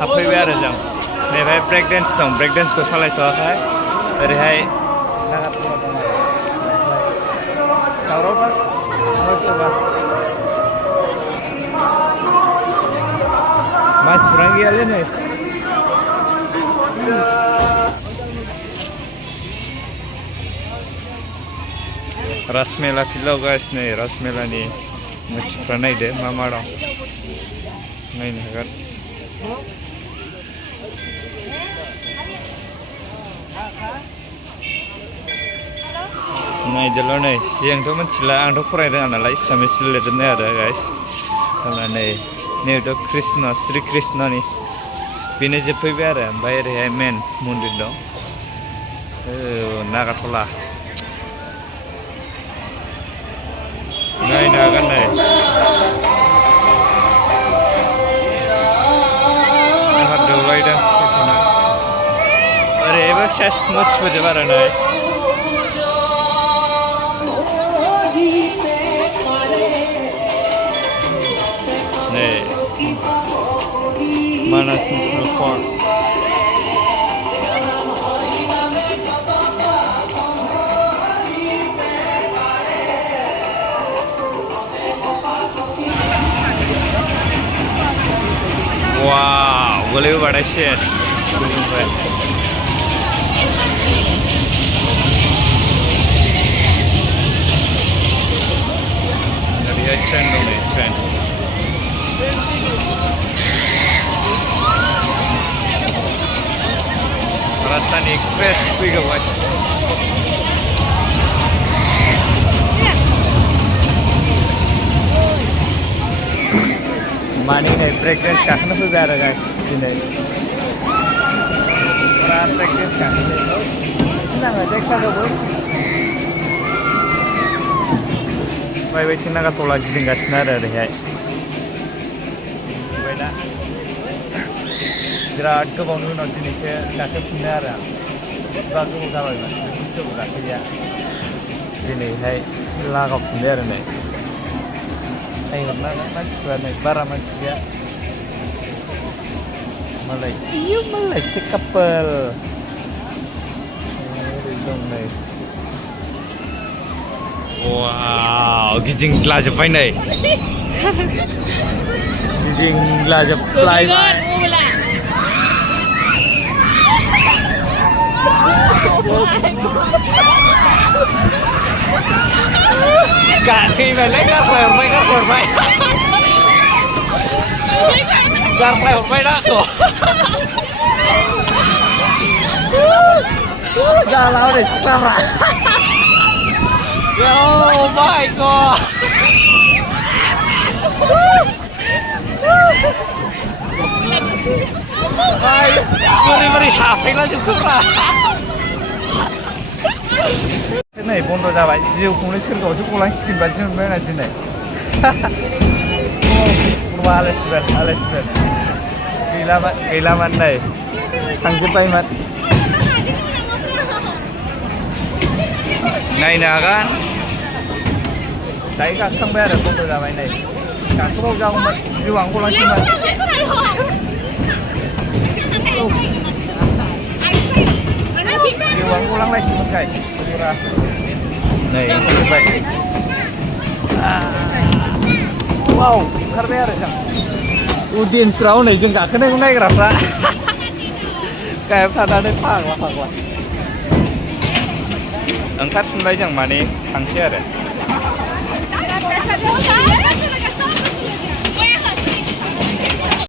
हाबफैबाय आरो जों नैबेहाय break dense दं ब्रेक डेन्सखौ सालायथ'वाखै ओरैहाय नागारट'ला दं आरो दावरावथार सोरबा मानसिफ्रानो गैयालै नै रासमेला फिल्डआव गासिनो रासमेलानि मानसिफ्रा नायदो मा दं नायनो हागोन नायदोल' नै जोंथ' मिथिला आंथ' फरायरोङा नालाय एसामिस लिरजोबनाय आरो गाइस नै नैबेथ' कृष्ण श्री कृष्णनि बेनो जोबफैबाय आरो ओमफ्राय ओरैहाय मेन मन्दिर दं नागारट'ला नायनो हागोन नै आंहा दौलायदों ओरैबो सेस मुथिफोरजोब आरो नै Manas National Park wow boleh pada share jadi trend dong nih trend Rastani Express juga buat Mani nih break dance kakaknya tuh biar guys ini orang break dance kakaknya senang aja ekstra buat baik sih naga tolak jadi nggak senar ada ya beda बिराद गोबावनि उनाव दिनैसो गाखोफिननो आरो बा गोबाव जाबायमोन बुस्थुखौ गाखोया दिनैहाय लागावफिनबाय आरो नै नायहरनांगोन मानसिफ्रा नै बारा मानसि गैया मालाय इयो मालायसो कापोल ओरै दं नै वाव गिदिंलाजोब्बाय नै गिदिंलाजोबलायबाय गाखोबायलै गारख्लायहरबाय गारख्लायहरबाय ना आंखौ जाला हरै सिख्लाफ्रा oh my god बोरै साफ्रेला जोबखोब्रा नै बन्द' जाबाय जिउखौनो सोरगोआवसो गलांसिगोन बादि मोनबाय आंना दिनै आलासिफोर गैलामोन नै थांजोब्बायमोन नायनो हागोन दायो गाखोखांबाय आरो बन्द' जाबाय नै गाखोबाव जागौमोन जिउआनो गलांसिगोन जिउआनो गलांलायसिगोनखाय नै ओंखारजोब्बाय वाव ओंखारबाय आरो जों अडियेन्सफ्रा हनै जों गाखोनायखौ नायग्राफ्रा गाहायाव थानानै फाग्ला ओंखारफिनबाय जों माने थांसै आरो